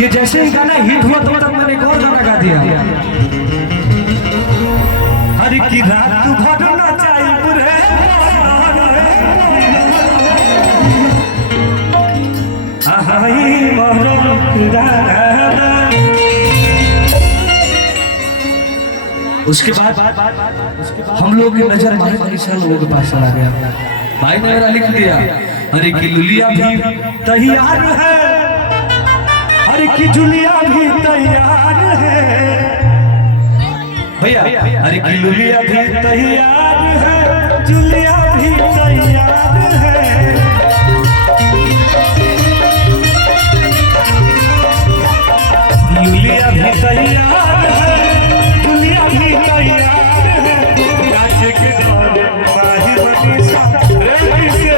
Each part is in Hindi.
ये जैसे ही गाना हिट हुआ तो मैंने एक और गाना गा दिया। हर की रात भर नचाई बुरे उसके बाद हम लोग की नजर भाई मनीषा लोगों के पास चला गया। भाई ने मेरा लिख दिया, अरे की लुलिया भी तैयार है, अरे की जुलिया भी तैयार है भैया, अरे की लुलिया भी तैयार है, जुलिया भी तैयार है। लुलिया भी तैयार है, जुलिया भी तैयार है। नाचे के दौरे माही मनीषा रेडी से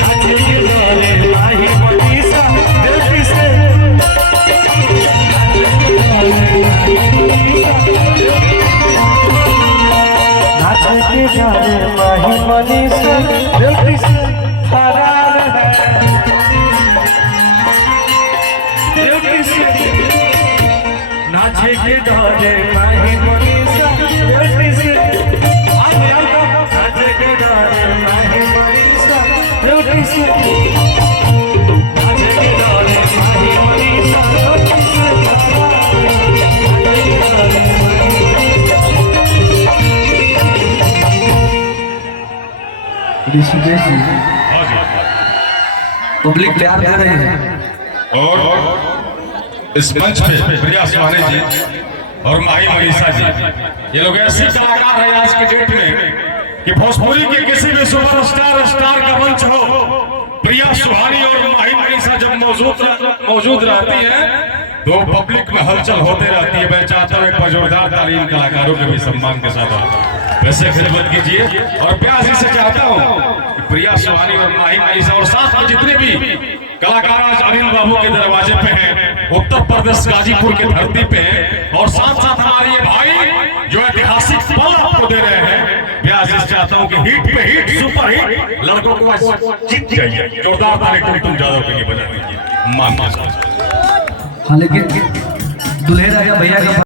नाचे के दौरे माही मनीषा रेडी से नाचे के दौरे माही मनीषा रेडी से फरार है। नाचे के दौरे माही मनीषा रेडी से नाचे के दौरे माही मनीषा रेडी से नाचे के दौरे माही मनीषा रेडी से ऋषिकेश जी पब्लिक प्यार दे रहे हैं और इस मंच पे प्रिया सुहानी जी और माही मनीषा जी, ये लोग ऐसे कलाकार हैं आज के डेट में कि भोजपुरी के किसी भी सुपरस्टार स्टार का मंच हो, प्रिया सुहानी और माही मनीषा जब मौजूद रहती हैं तो पब्लिक में हलचल होते रहती है। मैं चाहता हूँ एक जोरदार तालीम कलाकारों के भी सम्मान के साथ वैसे खिदमत कीजिए और प्यार से चाहता हूँ कि प्रिया सुहानी और माही मनीषा और साथ में जितने भी कलाकार आज अनिल बाबू के दरवाजे पे हैं, उत्तर प्रदेश गाजीपुर के धरती पे हैं और साथ साथ हमारे ये भाई जो ऐतिहासिक पल आपको दे रहे हैं, प्यार से चाहता हूँ कि हिट पे हिट सुपर हिट लड़कों को बस जीत जाइए। जोरदार ताली तुम जादव के लिए बजा दीजिए मान। हाँ लेकिन दुल्हे राजा भैया का